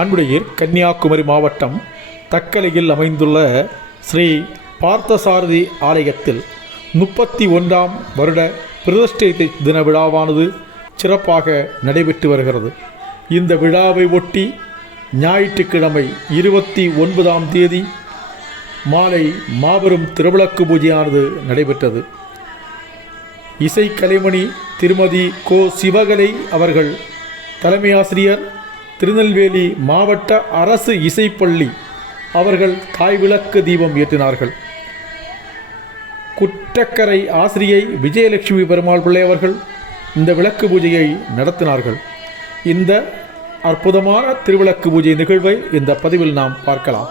அன்புடையீர் கன்னியாகுமரி மாவட்டம் தக்கலையில் அமைந்துள்ள ஸ்ரீ பார்த்தசாரதி ஆலயத்தில் முப்பத்தி ஒன்றாம் வருட பிரதிஷ்டை தின விழாவானது சிறப்பாக நடைபெற்று வருகிறது. இந்த விழாவை ஒட்டி ஞாயிற்றுக்கிழமை இருபத்தி ஒன்பதாம் தேதி மாலை மாபெரும் திருவிளக்கு பூஜையானது நடைபெற்றது. இசை கலைமணி திருமதி கோ சிவகலை அவர்கள் தலைமை ஆசிரியர் திருநெல்வேலி மாவட்ட அரசு இசைப்பள்ளி அவர்கள் தாய் விளக்கு தீபம் ஏற்றினார்கள். குற்றக்கரை ஆசிரியை விஜயலட்சுமி பெருமாள் பிள்ளை அவர்கள் இந்த விளக்கு பூஜையை நடத்தினார்கள். இந்த அற்புதமான திருவிளக்கு பூஜை நிகழ்வை இந்த பதிவில் நாம் பார்க்கலாம்.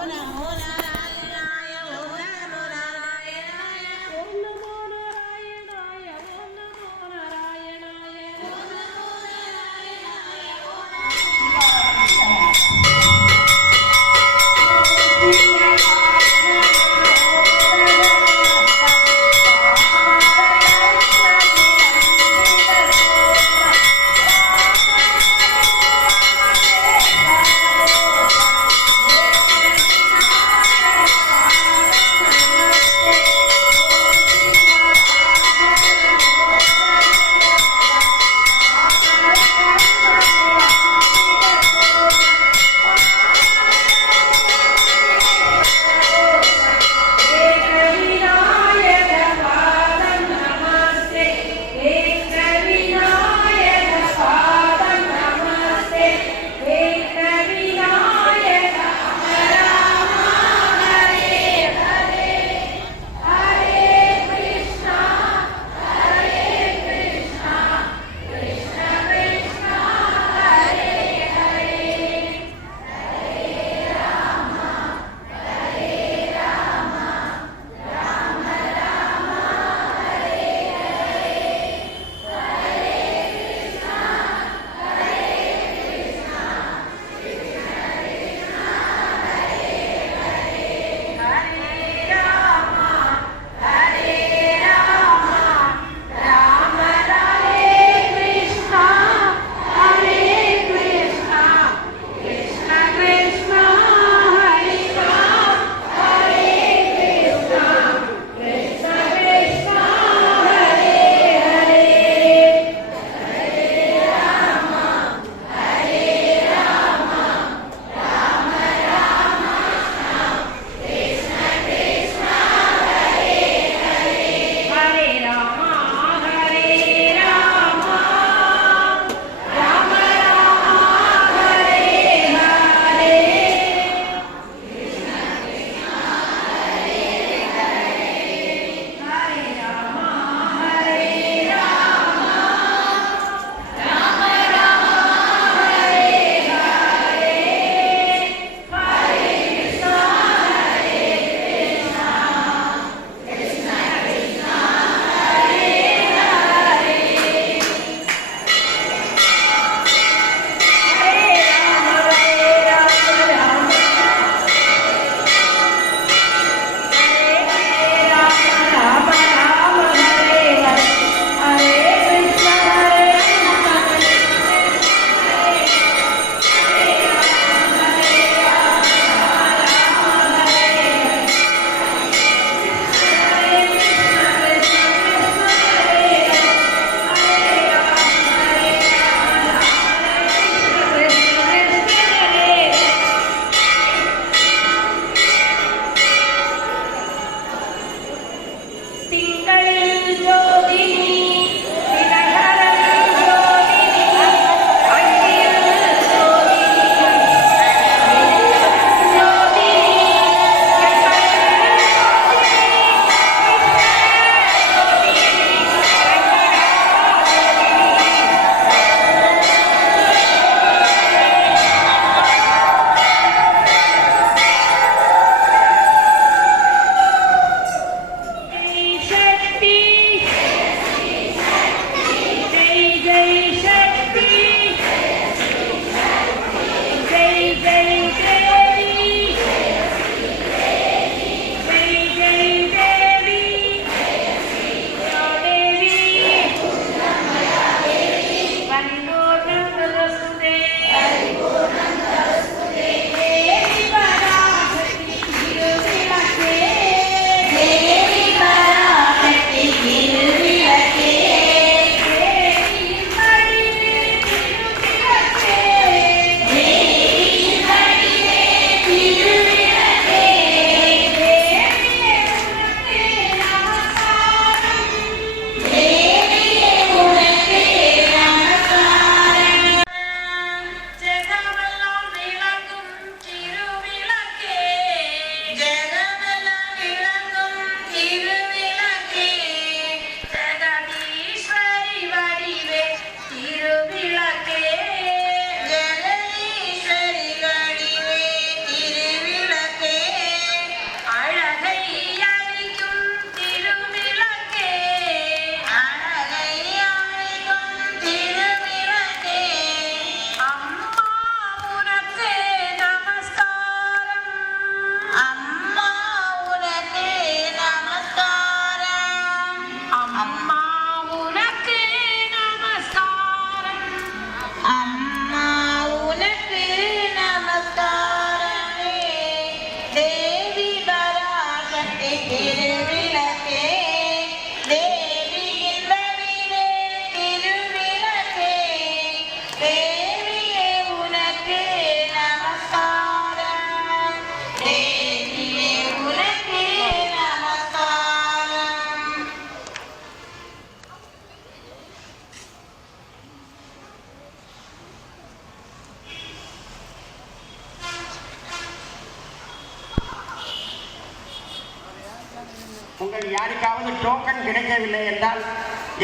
உங்கள் யாருக்காவது டோக்கன் கிடைக்கவில்லை என்றால்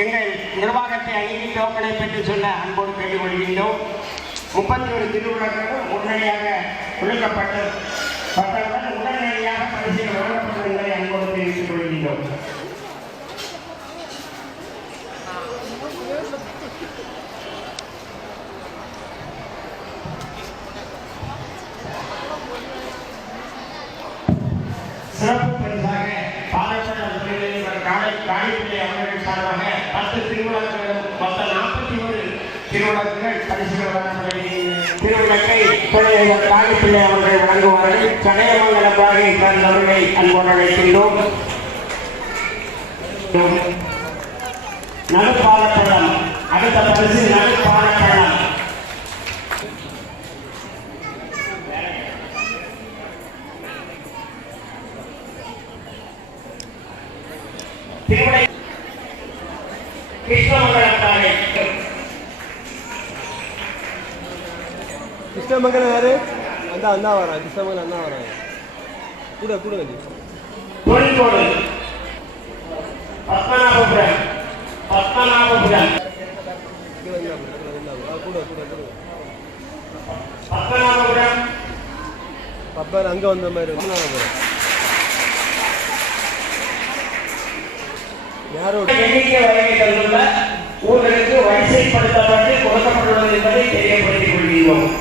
எங்கள் நிர்வாகத்தை அணுகி டோக்கனை பெற்று சொல்ல அன்போடு கேட்டுக்கொள்கின்றோம். முப்பத்தி ஒரு திருவிழாக்களும் உடனடியாக ஒழுக்கப்பட்டு பட்டவுடன் உடனடியாக பரிசீலனை வழங்கப்படும் என்பதை அன்போடு தெரிவித்துக் கொள்கின்றோம். காளிப்பிள்ளை சார்பாக பத்து திருவிழாக்களும் மொத்தம் நாற்பத்தி ஒரு திருவிழாக்கள் பரிசுகள் வழங்கப்படுகிறது திருவிழாக்கை தொழிலதிபர் காளிப்பிள்ளை அவர்கள் வழங்குவார்கள். கடையமங்கல பாகை சார்ந்தவர்களை அன்போடு அழைக்கின்றோம். நடுப்பாலப்படம் அடுத்த பரிசு நடுப்பாலப்படம் கிருஷ்ணமங்கலம் யாரு? அந்த அண்ணா வரா கிருஷ்ணமங்கலம் அண்ணா வரா கூட கூட கஞ்சி கோழிக்கோடு. பத்மநாபபுரம். பத்மநாபபுரம். கூட கூட கூட வந்த மாதிரி யாரோட வரிசைப்படுத்தப்பட்டு கொடுக்கப்பட்டுள்ளது என்பதை தெரியப்படுத்திக் கொள்கிறோம்